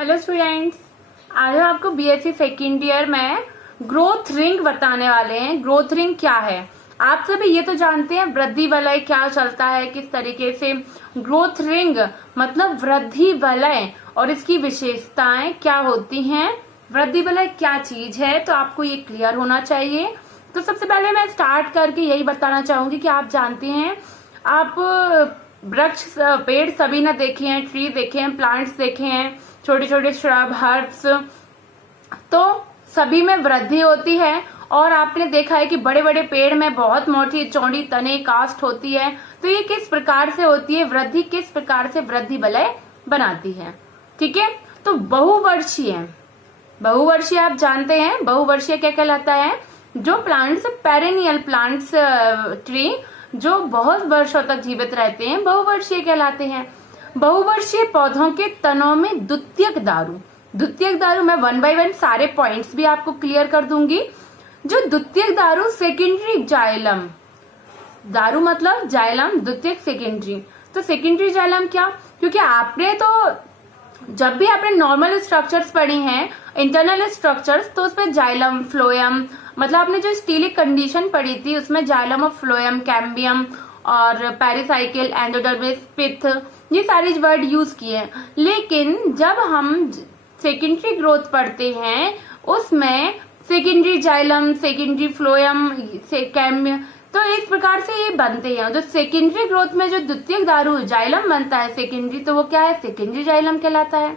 Hello students, आज हम आपको बीएससी सेकेंड ईयर में ग्रोथ रिंग बताने वाले हैं। ग्रोथ रिंग क्या है? आप सभी ये तो जानते हैं वृद्धि वलय क्या चलता है, किस तरीके से। ग्रोथ रिंग मतलब वृद्धि वलय और इसकी विशेषताएं क्या होती हैं। वृद्धि वलय क्या चीज है, तो आपको ये क्लियर होना चाहिए। तो सबसे पहले मैं स्टार्ट करके यही बताना चाहूंगी कि आप जानते हैं, आप वृक्ष पेड़ सभी ने देखे हैं, ट्री देखे हैं, प्लांट्स देखे हैं, छोटे छोटे श्रब हर्ब्स, तो सभी में वृद्धि होती है। और आपने देखा है कि बड़े बड़े पेड़ में बहुत मोटी चौड़ी तने कास्ट होती है। तो ये किस प्रकार से होती है वृद्धि, किस प्रकार से वृद्धि वलय बनाती है। ठीक है, तो बहुवर्षीय आप जानते हैं बहुवर्षीय क्या कहलाता है? जो प्लांट्स पेरेनियल प्लांट्स ट्री जो बहुत वर्षों तक जीवित रहते हैं बहुवर्षीय कहलाते हैं। बहुवर्षीय पौधों के तनों में द्वितीयक दारू मैं 1 बाय 1 सारे पॉइंट्स भी आपको क्लियर कर दूंगी। जो द्वितीयक दारू सेकेंडरी जाइलम, दारू मतलब जाइलम, द्वितीयक सेकेंडरी। तो सेकेंडरी जाइलम क्या? क्योंकि आपने तो जब भी आपने नॉर्मल स्ट्रक्चर्स पढ़ी हैं, इंटरनल स्ट्रक्चर्स, तो उसमें जाइलम फ्लोएम, मतलब आपने जो स्टीलिक कंडीशन पढ़ी थी उसमें जाइलम और फ्लोएम, कैम्बियम और पेरिसाइकिल, एंडोडर्मिस, पिथ, ये सारे वर्ड यूज किए हैं। लेकिन जब हम सेकेंडरी ग्रोथ पढ़ते हैं उसमें secondary xylem, secondary phloem, cambium, तो इस प्रकार से ये बनते हैं। जो सेकेंडरी ग्रोथ में जो द्वितीयक दारू जाइलम बनता है सेकेंडरी, तो वो क्या है? सेकेंडरी जाइलम कहलाता है।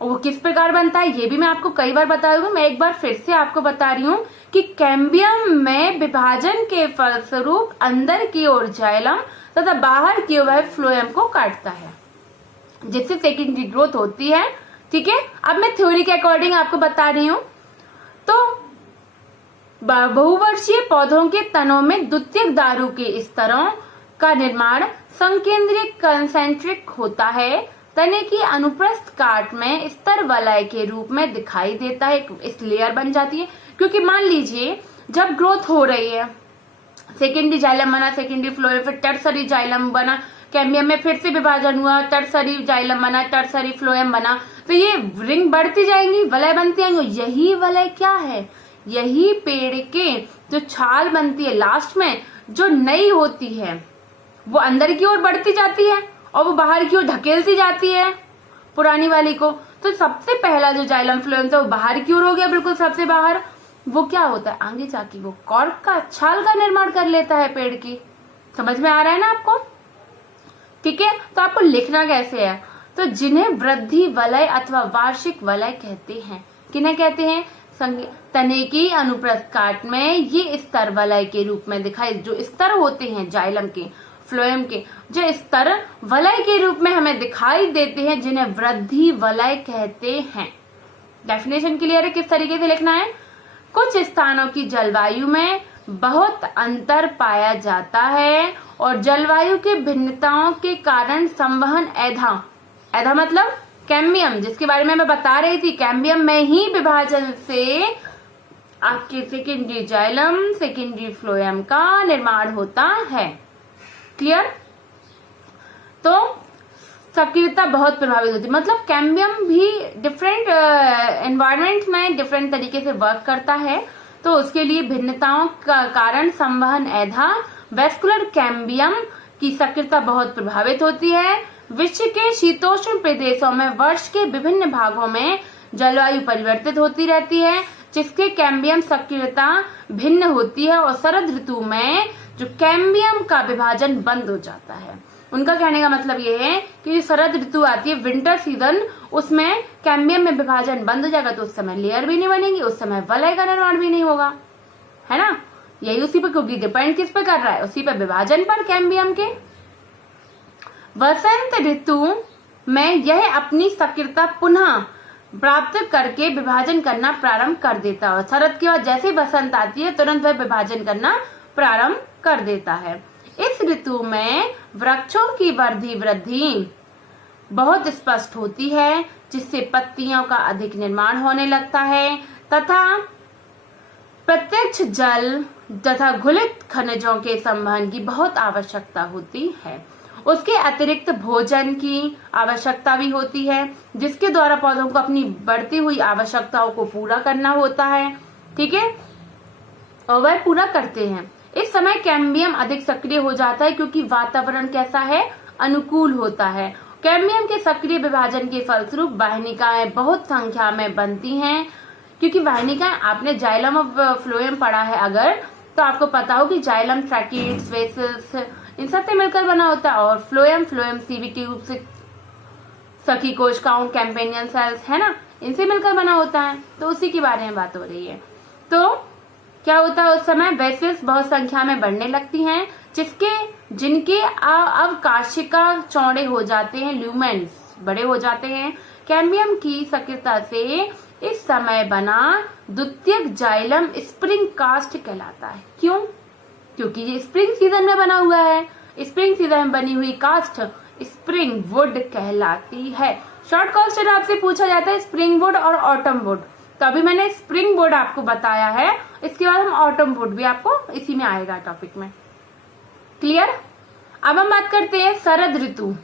वो किस प्रकार बनता है ये भी मैं आपको कई बार बता रही हूँ। मैं एक बार फिर से आपको बता रही हूँ कि कैम्बियम में विभाजन के फलस्वरूप अंदर की ओर जाइलम तथा बाहर की ओर फ्लोएम को काटता है, जिससे सेकेंडरी ग्रोथ होती है। ठीक है, अब मैं थ्योरी के अकॉर्डिंग आपको बता रही हूँ। तो बहुवर्षीय पौधों के तनों में द्वितीयक दारू के स्तरों का निर्माण संकेंद्रिय कंसेंट्रिक होता है। तने की अनुप्रस्थ काट में स्तर वलय के रूप में दिखाई देता है, इस लेयर बन जाती है। क्योंकि मान लीजिए जब ग्रोथ हो रही है, सेकेंडरी जाइलम बना, सेकेंडरी फ्लोएम, फिर टर्सरी जाइलम बना, कैम्बियम में फिर से विभाजन हुआ, टर्सरी जाइलम बना, टर्सरी फ्लोएम बना, तो ये रिंग बढ़ती जाएंगी, वलय बनती जाएंगी। यही वलय क्या है? यही पेड़ के जो छाल बनती है लास्ट में जो नई होती है वो अंदर की ओर बढ़ती जाती है और वो बाहर की ओर ढकेलती जाती है पुरानी वाली को। तो सबसे पहला जो जाइलम फ्लोएम था वो बाहर की ओर हो गया, बिल्कुल सबसे बाहर। वो क्या होता है? आगे जाके वो कॉर्क का, छाल का निर्माण कर लेता है पेड़ की। समझ में आ रहा है ना आपको? ठीक है, तो आपको लिखना कैसे है? तो जिन्हें वृद्धि वलय अथवा वार्षिक वलय कहते हैं। किन्हें कहते हैं? तने की अनुप्रस्थ काट में ये स्तर वलय के रूप में दिखाई, जो स्तर होते हैं जाइलम के, फ्लोएम के, जो स्तर वलय के रूप में हमें दिखाई देते हैं, जिन्हें वृद्धि वलय कहते हैं। डेफिनेशन क्लियर है? किस तरीके से लिखना है? कुछ स्थानों की जलवायु में बहुत अंतर पाया जाता है और जलवायु की भिन्नताओं के कारण संवहन एधा मतलब कैम्बियम, जिसके बारे में मैं बता रही थी, कैम्बियम में ही विभाजन से आपके सेकेंडरी जाइलम, सेकेंडरी फ्लोएम का निर्माण होता है। क्लियर? तो सक्रियता बहुत प्रभावित होती है, मतलब कैम्बियम भी डिफरेंट एनवायरनमेंट में डिफरेंट तरीके से वर्क करता है। तो उसके लिए भिन्नताओं का कारण संवहन एधा वेस्कुलर कैम्बियम की सक्रियता बहुत प्रभावित होती है। विश्व के शीतोष्ण प्रदेशों में वर्ष के विभिन्न भागों में जलवायु परिवर्तित होती रहती है, जिसके कैम्बियम सक्रियता भिन्न होती है और शरद ऋतु में जो कैम्बियम का विभाजन बंद हो जाता है। उनका कहने का मतलब ये है कि शरद ऋतु आती है, विंटर सीजन, उसमें कैम्बियम में विभाजन बंद हो जाएगा, तो उस समय लेयर भी नहीं बनेगी, उस समय वलय का निर्माण भी नहीं होगा, है ना? यही उसी पर, क्योंकि डिपेंड किस पे कर रहा है? उसी पर, विभाजन पर कैम्बियम के। वसंत ऋतु में यह अपनी सक्रियता पुनः प्राप्त करके विभाजन करना प्रारंभ कर देता है। शरद के बाद जैसे बसंत आती है तुरंत वह विभाजन करना प्रारंभ कर देता है। इस ऋतु में वृक्षों की वृद्धि बहुत स्पष्ट होती है, जिससे पत्तियों का अधिक निर्माण होने लगता है तथा प्रत्यक्ष जल तथा घुलित खनिजों के संवहन की बहुत आवश्यकता होती है। उसके अतिरिक्त भोजन की आवश्यकता भी होती है, जिसके द्वारा पौधों को अपनी बढ़ती हुई आवश्यकताओं को पूरा करना होता है। ठीक है, और वह पूरा करते हैं। इस समय कैम्बियम अधिक सक्रिय हो जाता है क्योंकि वातावरण कैसा है, अनुकूल होता है। कैम्बियम के सक्रिय विभाजन के फलस्वरूप वाहिनिकाएं बहुत संख्या में बनती हैं, क्योंकि वाहिनिकाएं, आपने जाइलम और फ्लोएम पढ़ा है अगर, तो आपको पता हो कि जाइलम ट्रैकिड्स, वेसल्स, इन सब से मिलकर बना होता है, और फ्लोएम सीवी ट्यूब्स, सखी कोशिकाओं, कैंपेनियन सेल्स, है ना, इनसे मिलकर बना होता है। तो उसी के बारे में बात हो रही है। तो क्या होता है, उस समय वेसल्स बहुत संख्या में बढ़ने लगती हैं, जिनके अवकाशिका चौड़े हो जाते हैं, ल्यूमेन्स बड़े हो जाते हैं। कैम्बियम की सक्रियता से इस समय बना द्वितीयक जाइलम स्प्रिंग कास्ट कहलाता है। क्यों? क्योंकि ये स्प्रिंग सीजन में बना हुआ है। स्प्रिंग सीजन में बनी हुई कास्ट स्प्रिंग वुड कहलाती है। शॉर्ट क्वेश्चन आपसे पूछा जाता है स्प्रिंग वुड और ऑटम वुड, तो अभी मैंने स्प्रिंग वुड आपको बताया है, इसके बाद हम ऑटम वुड भी आपको इसी में आएगा टॉपिक में। क्लियर? अब हम बात करते हैं शरद ऋतु,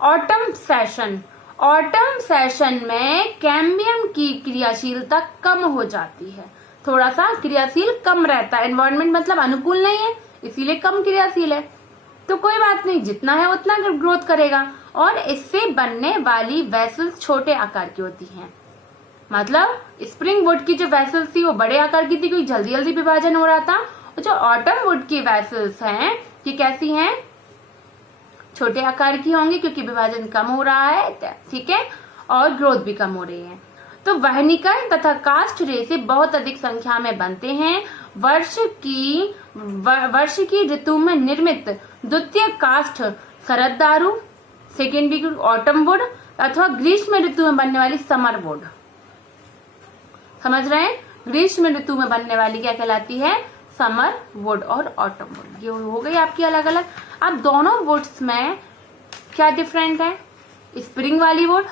ऑटम सेशन। ऑटम सेशन में कैम्बियम की क्रियाशीलता कम हो जाती है, थोड़ा सा क्रियाशील कम रहता है। एनवायरनमेंट मतलब अनुकूल नहीं है, इसीलिए कम क्रियाशील है। तो कोई बात नहीं, जितना है उतना ग्रोथ करेगा, और इससे बनने वाली वेसल्स छोटे आकार की होती हैं। मतलब स्प्रिंग वुड की जो वेसल्स थी वो बड़े आकार की थी, क्योंकि जल्दी जल्दी विभाजन हो रहा था। और जो ऑटम वुड की वेसल्स हैं ये कैसी हैं, छोटे आकार की होंगी, क्योंकि विभाजन कम हो रहा है। ठीक है, और ग्रोथ भी कम हो रही है। तो वाहिनिकाएं तथा कास्ट रेशे बहुत अधिक संख्या में बनते हैं। वर्ष की ऋतु में निर्मित द्वितीय कास्ट शरद दारू, सेकेंडरी ऑटम वुड, अथवा ग्रीष्म ऋतु में बनने वाली समर वुड। समझ रहे हैं? ग्रीष्म ऋतु में बनने वाली क्या कहलाती है, समर वुड और ऑटम वुड। ये हो गई आपकी अलग अलग। अब दोनों वुड्स में क्या डिफरेंट है, स्प्रिंग वाली वुड,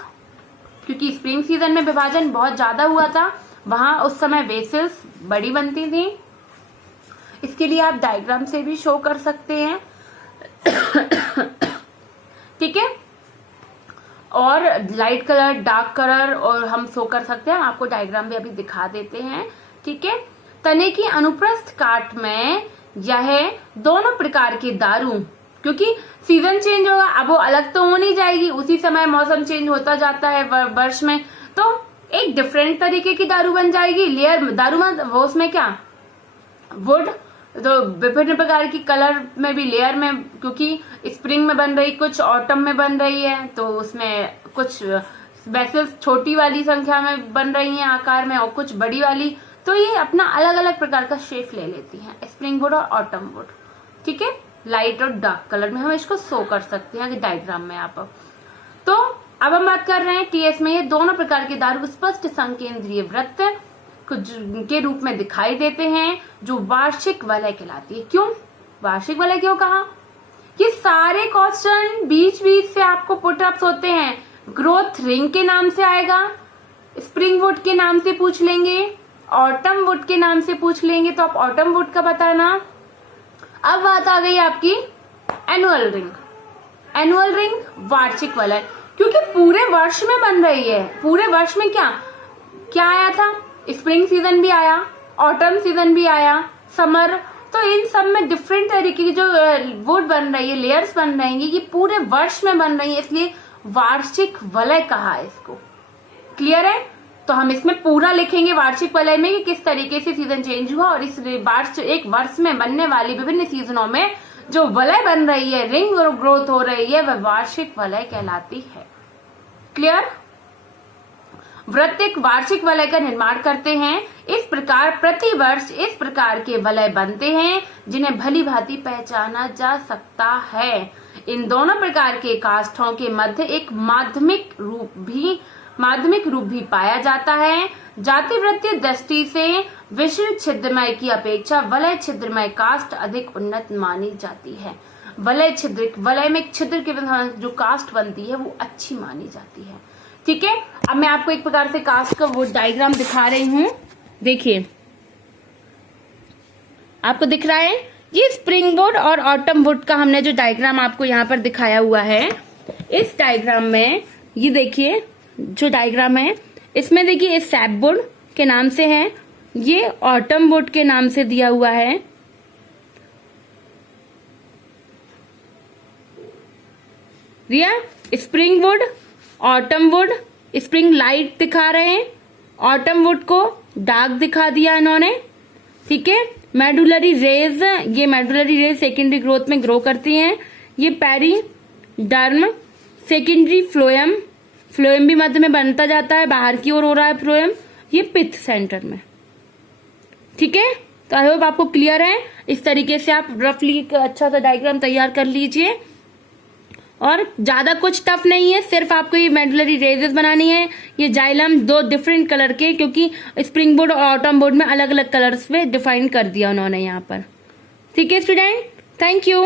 क्योंकि स्प्रिंग सीजन में विभाजन बहुत ज्यादा हुआ था, वहां उस समय वेसल्स बड़ी बनती थी। इसके लिए आप डायग्राम से भी शो कर सकते हैं। ठीक है, और लाइट कलर, डार्क कलर, और हम शो कर सकते हैं। आपको डायग्राम भी अभी दिखा देते हैं। ठीक है, तने की अनुप्रस्थ काट में यह दोनों प्रकार के दारू, क्योंकि सीजन चेंज होगा, अब वो अलग तो हो नहीं जाएगी, उसी समय मौसम चेंज होता जाता है वर्ष में, तो एक डिफरेंट तरीके की दारू बन जाएगी। लेयर दारू में वो, उसमें क्या वुड, तो विभिन्न प्रकार की कलर में भी लेयर में, क्योंकि स्प्रिंग में बन रही, कुछ ऑटम में बन रही है, तो उसमें कुछ वेसल्स छोटी वाली संख्या में बन रही हैं आकार में, और कुछ बड़ी वाली, तो ये अपना अलग अलग प्रकार का शेप ले लेती हैं, स्प्रिंग वुड और ऑटम वुड। ठीक है, लाइट और डार्क कलर में हम इसको शो कर सकते हैं डायग्राम में आप। तो अब हम बात कर रहे हैं टीएस में, ये दोनों प्रकार के दारू स्पष्ट संकेंद्रीय वृत्त के रूप में दिखाई देते हैं, जो वार्षिक वलय कहलाती है। क्यों वार्षिक वलय क्यों कहा? ये सारे क्वेश्चन बीच बीच से आपको पुटअप्स होते हैं। ग्रोथ रिंग के नाम से आएगा, स्प्रिंग वुड के नाम से पूछ लेंगे, ऑटम वुड के नाम से पूछ लेंगे, तो आप ऑटम वुड का बताना। अब बात आ गई आपकी एनुअल रिंग। एनुअल रिंग वार्षिक वलय, क्योंकि पूरे वर्ष में बन रही है। पूरे वर्ष में क्या क्या आया था, स्प्रिंग सीजन भी आया, ऑटम सीजन भी आया, समर, तो इन सब में डिफरेंट तरीके की जो वुड बन रही है, लेयर्स बन रही है, ये पूरे वर्ष में बन रही है, इसलिए वार्षिक वलय कहा है इसको। क्लियर है? तो हम इसमें पूरा लिखेंगे वार्षिक वलय में कि किस तरीके से सीजन चेंज हुआ, और इस एक वर्ष में बनने वाली विभिन्न सीजनों में जो वलय बन रही है, रिंग और ग्रोथ हो रही है, वह वार्षिक वलय कहलाती है। क्लियर? वृत्त एक वार्षिक वलय का निर्माण करते हैं। इस प्रकार प्रति वर्ष इस प्रकार के वलय बनते हैं जिन्हें भली भांति पहचाना जा सकता है। इन दोनों प्रकार के काष्ठों के मध्य एक माध्यमिक रूप भी पाया जाता है। जातिवृत्तीय दृष्टि से विषम छिद्रमय की अपेक्षा वलय छिद्रमय काष्ठ अधिक उन्नत मानी जाती है। वलय में छिद्र के बिना जो काष्ठ बनती है वो अच्छी मानी जाती है। ठीक है, अब मैं आपको एक प्रकार से कास्ट का वो डायग्राम दिखा रही हूं। देखिए, आपको दिख रहा है ये स्प्रिंग वुड और ऑटम वुड का हमने जो डायग्राम आपको यहाँ पर दिखाया हुआ है, इस डायग्राम में ये देखिए जो डायग्राम है, इसमें देखिए ये सैपवुड के नाम से है, ये ऑटम वुड के नाम से दिया हुआ है। रिया, spring wood, autumn wood, spring light दिखा रहे हैं, ऑटम वुड को डार्क दिखा दिया इन्होंने, ठीक है। मेडुलरी रेज, ये मेडुलरी रेज सेकेंडरी ग्रोथ में ग्रो करती हैं। ये पेरिडर्म, सेकेंडरी फ्लोएम, फ्लोएम भी मध्य में बनता जाता है, बाहर की ओर हो रहा है फ्लोएम, ये पिथ सेंटर में, ठीक है। तो आई होप आपको क्लियर है। इस तरीके से आप रफली एक अच्छा सा डायग्राम तैयार कर लीजिए, और ज्यादा कुछ टफ नहीं है, सिर्फ आपको ये मेडुलरी रेजेस बनानी है। ये जाइलम 2 डिफरेंट कलर के, क्योंकि स्प्रिंग बोर्ड और ऑटम बोर्ड में अलग अलग कलर्स में डिफाइन कर दिया उन्होंने यहाँ पर, ठीक है स्टूडेंट। Thank you.